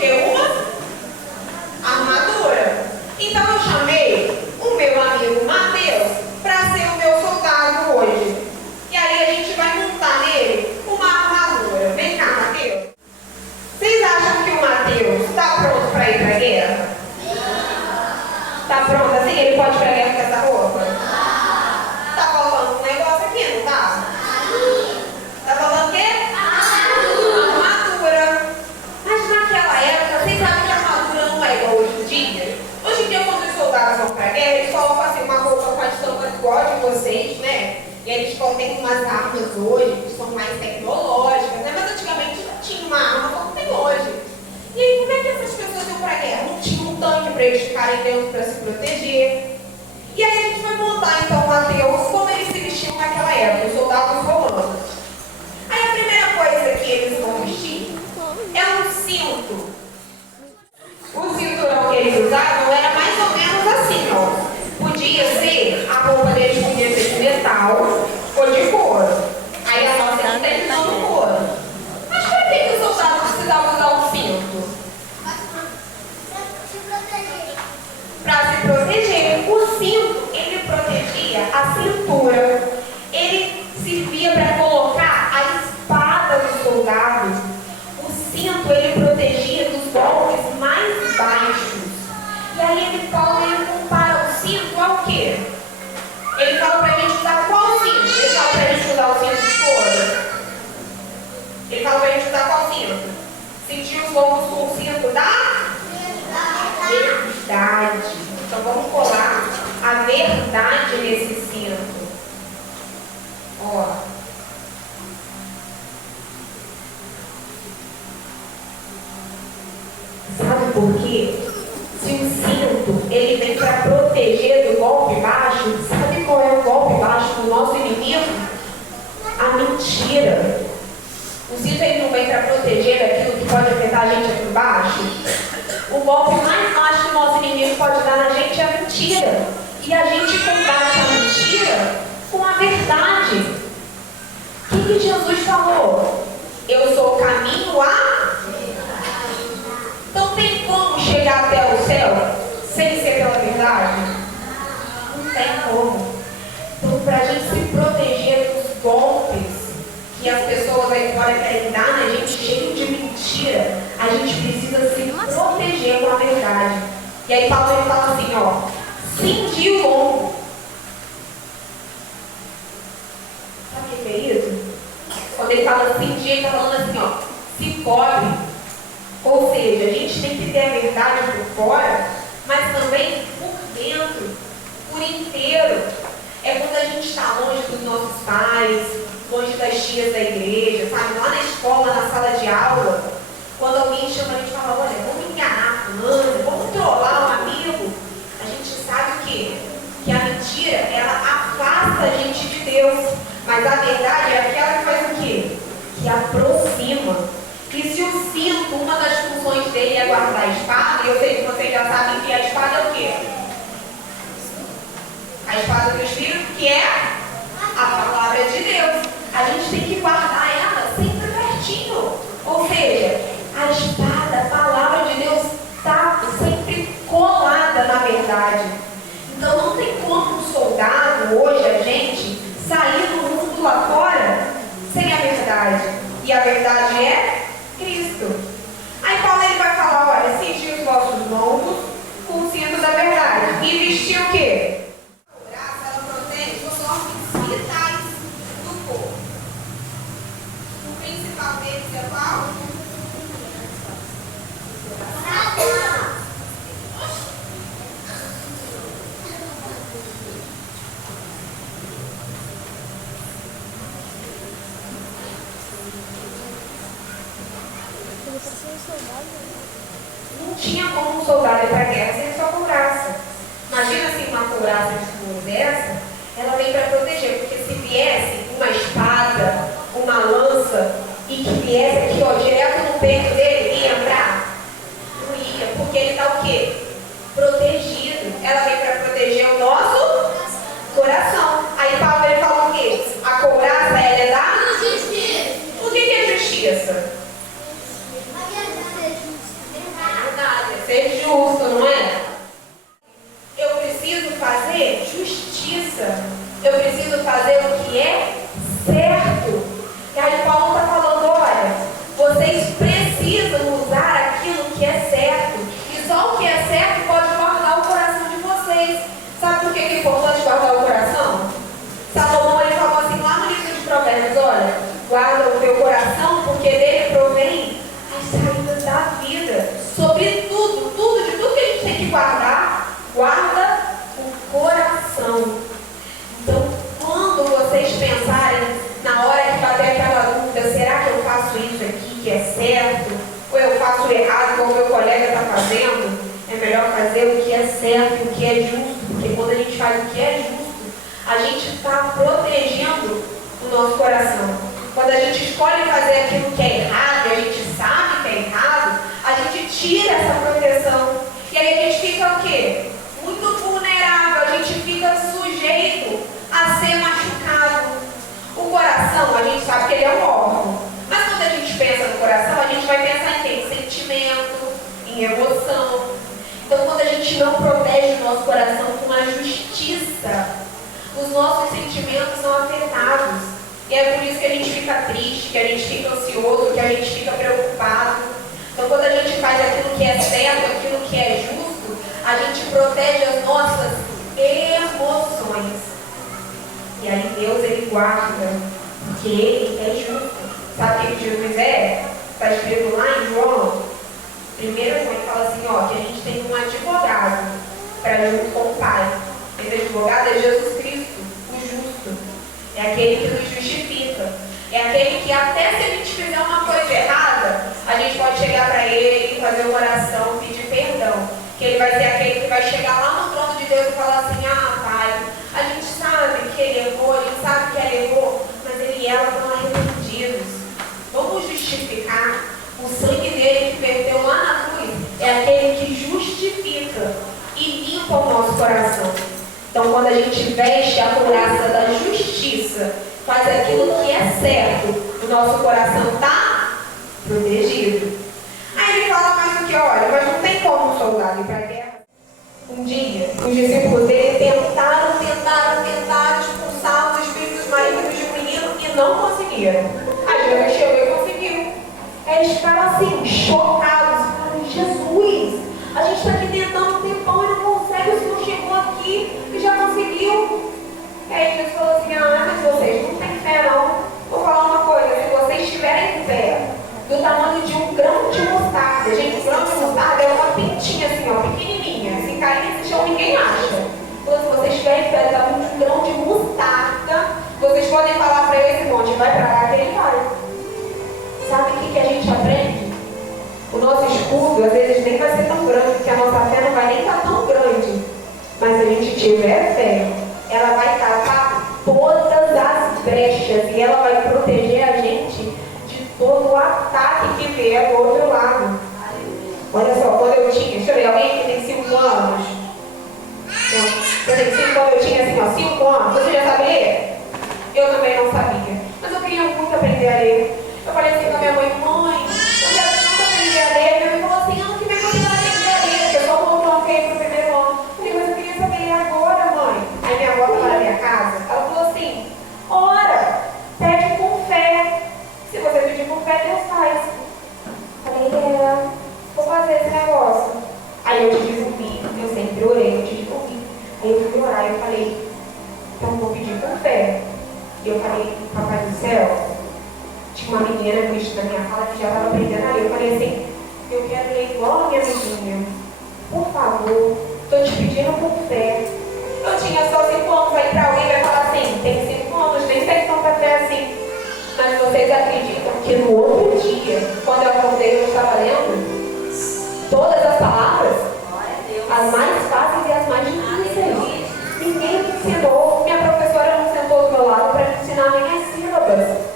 quê? Uma armadura. Então eu chamei o meu amigo Mateus para ser o meu soldado hoje. E aí a gente vai montar nele uma armadura. Vem cá, Mateus. Vocês acham que o Mateus está pronto para ir para a guerra? Está pronto assim? Ele pode ir para a guerra com essa roupa? Tá faltando um negócio aqui, não tá? Tá faltando o quê? Armadura. Mas naquela época, vocês sabem que a armadura não é igual hoje em dia? Hoje em dia, quando os soldados vão para a guerra, eles colocam assim uma roupa com a estampa igual de vocês, né? E eles têm umas armas hoje que são mais tecnológicas, né? Mas antigamente não tinha uma arma como tem hoje. E aí, como é que essas pessoas iam para a guerra? Não tinha um tanque para eles ficarem dentro para se proteger. E aí a gente vai montar então o Mateus como eles se vestiam naquela época, os soldados romanos. Aí a primeira coisa que eles vão vestir é um cinto. O cinturão que eles usavam era mais ou menos assim, ó. Podia ser, a roupa deles podia ser de metal ou de couro. Aí a nossa aqui eles usam de couro. Mas por que os soldados precisavam usar um cinto? Para se proteger. O cinto, ele protegia a cintura. Ele servia para colocar a espada do soldado. O cinto, ele protegia dos golpes mais baixos. E aí Paulo compara o cinto ao quê? Ele fala para a gente usar qual cinto? Ele fala para a gente usar o cinto de couro. Ele fala para a gente usar qual cinto? Sentir os lombos com o cinto da verdade. Então vamos colar a verdade nesse cinto. Ó. Sabe por quê? Se o cinto ele vem para proteger do golpe baixo, sabe qual é o golpe baixo do nosso inimigo? A mentira. O cinto ele não vem para proteger daquilo que pode afetar a gente aqui embaixo. O golpe mais baixo que o nosso inimigo pode dar na gente é a mentira. E a gente combate a mentira com a verdade. O que Jesus falou? Eu sou o caminho a... Então tem como chegar até o céu sem ser pela verdade? Não tem como. Então para a gente se proteger dos golpes que as pessoas aí fora querem dar na gente, cheio de mentira, a gente precisa se proteger com a verdade. E aí Paulo ele fala assim, ó, cindir o lombo. Sabe o que é isso? Quando ele fala cingir, ele está falando assim, ó, se cobre. Ou seja, a gente tem que ter a verdade por fora, mas também por dentro, por inteiro. É quando a gente está longe dos nossos pais, longe das tias da igreja, sabe? Lá na escola, na sala de aula, quando alguém chama a gente e fala, olha, vamos enganar fulano, vamos trollar um amigo, a gente sabe o quê? Que a mentira, ela afasta a gente de Deus, mas a verdade é aquela que faz o quê? Que aproxima. E se o cinto, uma das funções dele é guardar a espada, e eu sei que vocês já sabem que a espada é o quê? A espada do Espírito, que é a palavra de Deus. A gente tem que guardar ela sempre pertinho. Ou seja, a espada, a palavra de Deus, está sempre colada na verdade. Então não tem como um soldado, hoje, a gente, sair no mundo lá fora sem a verdade. E a verdade é Cristo. Aí Paulo ele vai falar, olha, cingir os vossos lombos com o cinto da verdade. E vestir o quê? A graça, ela protege os órgãos vitais do corpo. O principal deles é qual? Não tinha como um soldado ir para a guerra sem sua couraça. Imagina assim, uma couraça de couro dessa, ela vem para proteger, porque se viesse uma espada, uma lança, e que viesse aqui, ó, direto no peito dele, ia entrar? Não ia, porque ele está o quê? Protegido. Ela vem para proteger o nosso coração. Aí Paulo ele fala o quê? A couraça, ela é da justiça. O que é justiça? ser justo, não é? Eu preciso fazer justiça. Eu preciso fazer o que é certo. E aí Paulo está falando, olha, vocês precisam usar aquilo que é certo. E só o que é certo pode guardar o coração de vocês. Sabe por que é importante guardar o coração? Salomão, ele falou assim lá no livro de Provérbios, olha, guarda o teu coração, porque dele provém as saídas da vida. Sobre tudo, de tudo que a gente tem que guardar, guarda o coração. Então, quando vocês pensarem, na hora que bater aquela dúvida, será que eu faço isso aqui que é certo? Ou eu faço errado como o meu colega está fazendo? É melhor fazer o que é certo, o que é justo, porque quando a gente faz o que é justo, a gente está protegendo o nosso coração. Quando a gente escolhe fazer aquilo que é errado, e a gente sabe que é errado, a gente tira essa proteção. E aí a gente fica o quê? Muito vulnerável, a gente fica sujeito a ser machucado. O coração, a gente sabe que ele é um órgão. Mas quando a gente pensa no coração, a gente vai pensar em quê? Em sentimento, em emoção. Então quando a gente não protege o nosso coração com a justiça, os nossos sentimentos são afetados. E é por isso que a gente fica triste, que a gente fica ansioso, que a gente fica preocupado. Então quando a gente faz aquilo que é certo, aquilo que é justo, a gente protege as nossas emoções. E aí Deus, ele guarda, porque ele é justo. Sabe o que Jesus é? Está escrito lá em João. Primeiro João, ele fala assim, ó, que a gente tem um advogado para junto com o Pai. Esse advogado é Jesus Cristo, o justo. É aquele que nos justifica. É aquele que até se a gente fizer uma coisa errada, a gente pode chegar para ele e fazer uma oração, pedir perdão. Que ele vai ser aquele que vai chegar lá no trono de Deus e falar assim, ah, Pai, a gente sabe que ele errou, a gente sabe que ela errou, mas ele e ela estão arrependidos. Vamos justificar. O sangue dele que verteu lá na cruz é aquele que justifica e limpa o nosso coração. Então, quando a gente veste a couraça da justiça, faz aquilo que é certo, o nosso coração está protegido. Aí ele fala mais do que, olha, mas não tem como um soldado ir para a guerra. Um dia, os discípulos dele tentaram expulsar os espíritos malignos de um menino e não conseguiram. Aí Jesus chegou e conseguiu. Eles ficaram assim, chocados, falaram, Jesus, a gente está aqui tentando um tempão e não consegue, o Senhor chegou aqui e já conseguiu. Aí Jesus falou assim, ah, mas vocês não têm fé não. Vou falar uma coisa, se vocês tiverem fé do tamanho de um grão de mostarda, gente, um grão de mostarda é uma pintinha assim, ó, pequenininha, se cair nesse chão ninguém acha. Então se vocês tiverem fé do tamanho de um grão de mostarda, vocês podem falar para esse monte, vai para lá que ele vai. Sabe o que a gente aprende? O nosso escudo, às vezes, nem vai ser tão grande, porque a nossa fé não vai nem estar tão grande. Mas se a gente tiver fé, ela vai tapar todas as brechas e ela vai proteger a gente de todo o ataque que vier do outro lado. Olha só, quando eu tinha, deixa eu ver, alguém que tem 5 anos. Eu tenho 5 anos, eu tinha assim, ó, 5 anos. Você já sabia? Eu também não sabia. Mas eu queria muito aprender a ler. Eu falei assim com a minha mãe, eu quero tanto aprender a ler. Minha mãe falou assim, ano que vem você vai aprender a ler. Eu só coloquei para o primeiro ano. Eu falei, mas eu queria saber ler agora, mãe. Aí minha avó estava na minha casa, ela falou assim, ora, pede com fé. Se você pedir com fé, Deus faz. Eu falei, vou fazer esse negócio. Aí eu te desenvolvi, eu sempre orei, eu te desenvolvi. Aí eu fui orar, eu falei, então vou pedir com fé. E eu falei, papai do céu, tinha uma menina na minha sala que já estava aprendendo a ler. Eu falei assim, eu quero ler igual a minha amiguinha. Por favor, estou te pedindo por fé. Eu tinha só 5 anos, aí para alguém vai falar assim, tem 5 anos, nem sei tanta fé assim. Mas vocês acreditam que no outro dia, quando eu acordei, eu estava lendo todas as palavras, as mais fáceis e as mais difíceis. Ninguém me ensinou, minha professora não sentou do meu lado para me ensinar nem as sílabas.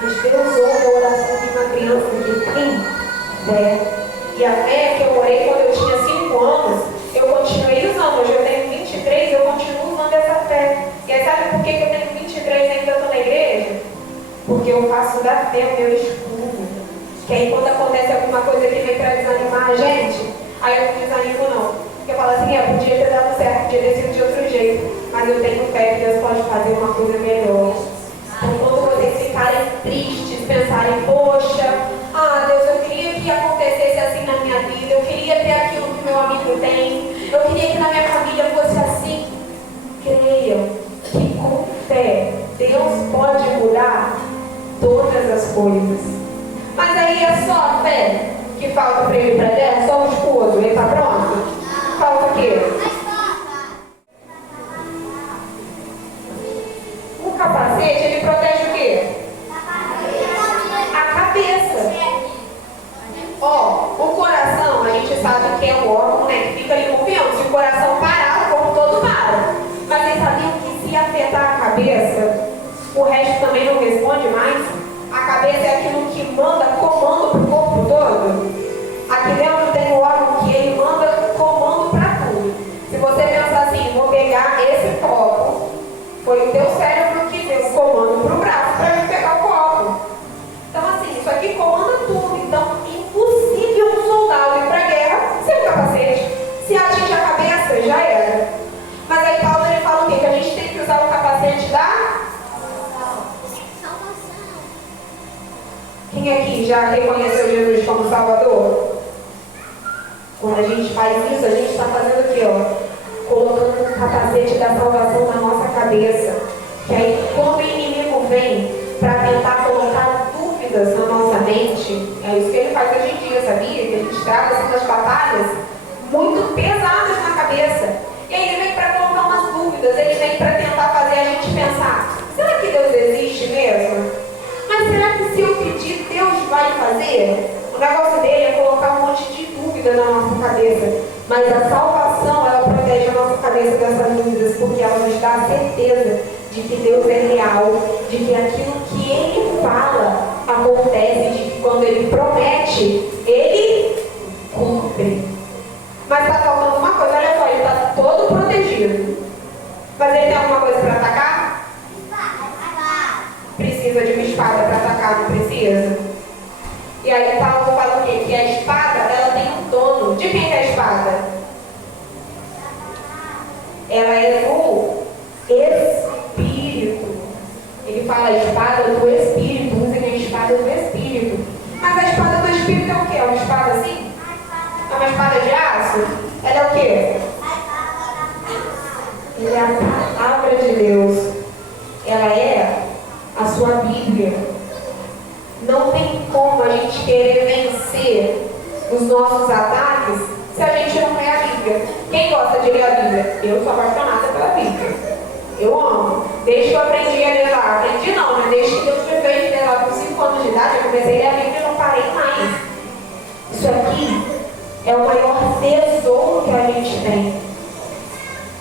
Mas Deus ouve a oração de uma criança que tem fé. E a fé que eu orei quando eu tinha 5 anos, eu continuei usando. Hoje eu tenho 23, eu continuo usando essa fé. E aí sabe por que eu tenho 23 e ainda estou na igreja? Porque eu faço da fé o meu escudo. Que aí quando acontece alguma coisa que vem para desanimar a gente, Aí eu não desanimo não. Porque eu falo assim, podia ter dado certo, podia ter sido de outro jeito. Mas eu tenho fé que Deus pode fazer uma coisa melhor. Então, quando vocês ficarem tristes, pensarem, poxa, Deus, eu queria que acontecesse assim na minha vida, eu queria ter aquilo que meu amigo tem, eu queria que na minha família fosse assim. Creiam que com fé Deus pode mudar todas as coisas. Mas aí é só a fé que falta para ele ir para a terra? Só o esposo, ele está pronto? Falta o quê? O capacete, ele protege o quê? A cabeça. O coração, a gente sabe que é o órgão, né, que fica ali confiando. Se o coração parar, o corpo todo para. Mas vocês sabiam que se afetar a cabeça, o resto também não responde mais? A cabeça é aquilo que manda comando para o corpo todo. Aqui dentro tem um órgão que ele manda comando para tudo. Se você pensar assim, vou pegar esse copo, foi o teu cérebro que deu o comando para o braço para ele pegar o copo. Então assim, isso aqui comanda tudo. Então, impossível um soldado ir para a guerra sem o capacete. Se atinge a cabeça, já era. Mas aí Paulo ele fala o quê? Que a gente tem que usar o capacete da salvação. Quem aqui já reconheceu Jesus como Salvador? Quando a gente faz isso, a gente está fazendo o quê? Colocando o capacete da salvação na nossa cabeça. Que aí, quando o inimigo vem para tentar colocar dúvidas na nossa mente, é isso que ele faz hoje em dia, sabia? Que a gente trava essas batalhas muito pesadas na cabeça. E aí ele vem para colocar umas dúvidas, ele vem para tentar fazer a gente pensar, será que Deus existe mesmo? Mas será que se eu pedir, Deus vai fazer? O negócio dele é colocar um monte de dúvida na nossa cabeça. Mas a salvação, ela protege a nossa cabeça dessas dúvidas, porque ela nos dá a certeza de que Deus é real, de que aquilo que Ele fala acontece, de que quando Ele promete, Ele cumpre. Mas está faltando uma coisa, olha só, ele está todo protegido. Mas ele tem alguma coisa para atacar? Precisa de uma espada para atacar, não precisa? E aí Paulo fala o quê? Que a espada, ela tem um dono. De quem é a espada? Ela é do Espírito. Ele fala a espada do Espírito, usem a espada do Espírito. Mas a espada do Espírito é o quê? É uma espada assim? É uma espada de aço? Ela é o quê? Ela é a palavra de Deus. Ela é a sua Bíblia. Não tem como a gente querer vencer os nossos ataques se a gente não lê a Bíblia. Quem gosta de ler a Bíblia? Eu sou apaixonada pela Bíblia. Eu amo. Desde que eu aprendi a ler lá. Aprendi não, mas desde que Deus me fez ler lá com 5 anos de idade, eu comecei a ler a Bíblia e não parei mais. Isso aqui é o maior tesouro que a gente tem.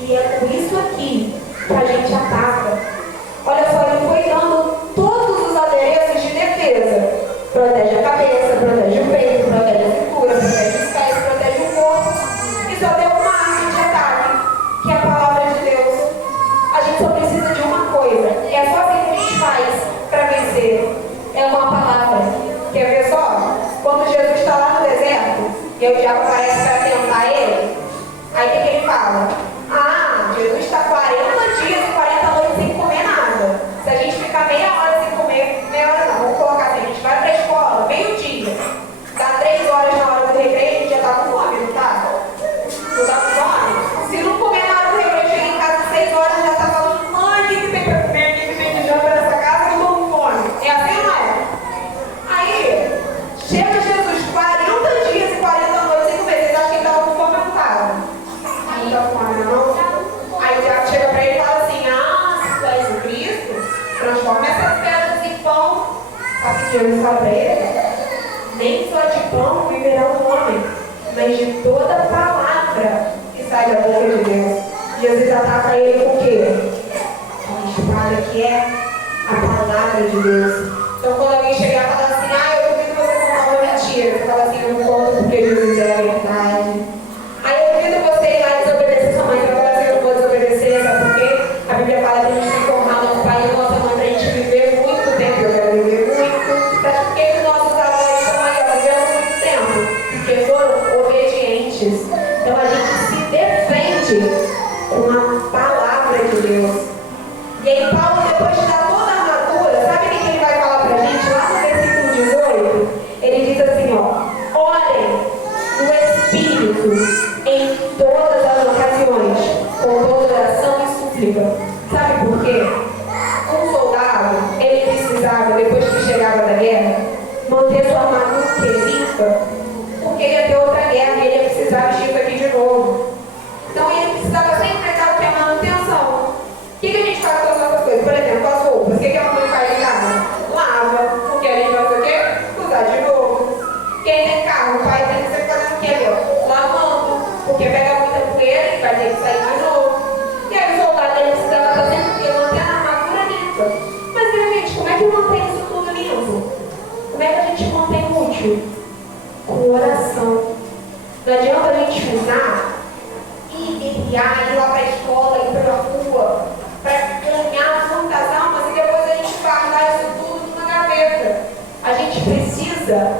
E é com isso aqui que a gente ataca. Olha só, ele foi dando todos os adereços de defesa. Protege a cabeça, protege o peito, protege a cintura, protege os pés, protege o corpo. E só deu uma arma de ataque, que é a palavra de Deus. A gente só precisa de uma coisa. É só assim que a gente faz para vencer. É uma palavra. Quer ver só? Quando Jesus está lá no deserto, e o diabo aparece para tentar ele, aí o que ele fala? Jesus está 40 dias e 40 noites sem comer nada. Se a gente ficar meia hora sem comer, meia hora não, vamos colocar assim, a gente vai para a escola, meio-dia, dá 3 horas na hora do recreio, a gente já está com fome, não está? Não está com fome? Se não comer nada no recreio, chega em casa às 6 horas, já está falando, mãe, o que tem para comer, o que tem de janta nessa casa, eu estou com fome. É assim ou não é? Aí, chega Jesus 40 dias e 40 noites sem comer, vocês acham que ele estava com fome ou não estava? Não estava com fome, não? Aí o diabo chega para ele e fala assim, se tu és o Cristo, transforma essas pedras em pão. Sabe o que Jesus fala para ele? Nem só de pão viverá o homem, mas de toda palavra que sai da boca de Deus. Jesus ataca ele com o quê? Com a espada que é a palavra de Deus. Então quando alguém chegar e falar assim, eu duvido você contar uma mentira, você fala assim, eu não conto porque Jesus é a verdade. Aí eu duvido você ir lá desobedecer sua mãe, sabe por quê? A Bíblia fala que a gente tem que honrar nosso pai e nossa mãe para a gente viver muito tempo. Eu quero viver muito. Sabe por que os nossos avós estão aí vivendo muito tempo? Porque foram obedientes. diferentes. Então a gente se defende com a palavra de Deus. E aí Paulo, depois de dar toda a armadura, sabe o que ele vai falar pra gente lá no versículo 18? Ele diz assim, ó: orem no Espírito em todas as ocasiões, com toda oração e súplica. Sabe por quê? Um soldado, ele precisava, depois que chegava da guerra, manter sua armadura limpa, porque ele ia ter outra guerra e ele ia precisar vestir isso aqui de novo. Então ele precisava sempre prestar o que é manutenção. O que a gente faz com as nossas coisas? Por exemplo, com as roupas. O que a mãe faz em casa? Lava, porque a gente vai fazer o quê? Usar de novo. Quem tem carro, o pai tem que ser fazendo o quê, meu? Lavando, porque pega muita poeira e vai ter que sair de novo. E aí o soldado, ele precisava estar sempre o quê? Manter a armadura limpa. Mas, gente, como é que mantém isso tudo limpo? Como é que a gente mantém útil? Com oração. Não adianta a gente usar e guerrear, ir lá para a escola, ir para a rua, para ganhar muitas almas e depois a gente guardar isso tudo numa gaveta. A gente precisa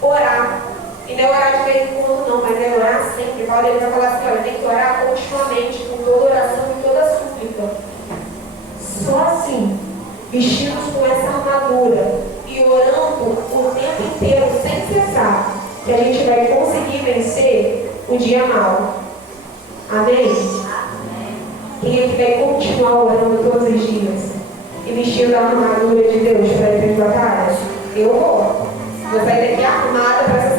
orar. E não é orar de vez em quando, não, mas é orar sempre. Paulo ele vai falar assim: olha, tem que orar continuamente, com toda oração e toda súplica. Só assim, vestidos com essa armadura e orando o tempo inteiro, sem cessar, que a gente vai conseguir vencer o dia mau. Amém? Quem é que vai continuar orando todos os dias e vestindo a armadura de Deus para ir para as batalhas? Eu vou. Vou sair daqui armada para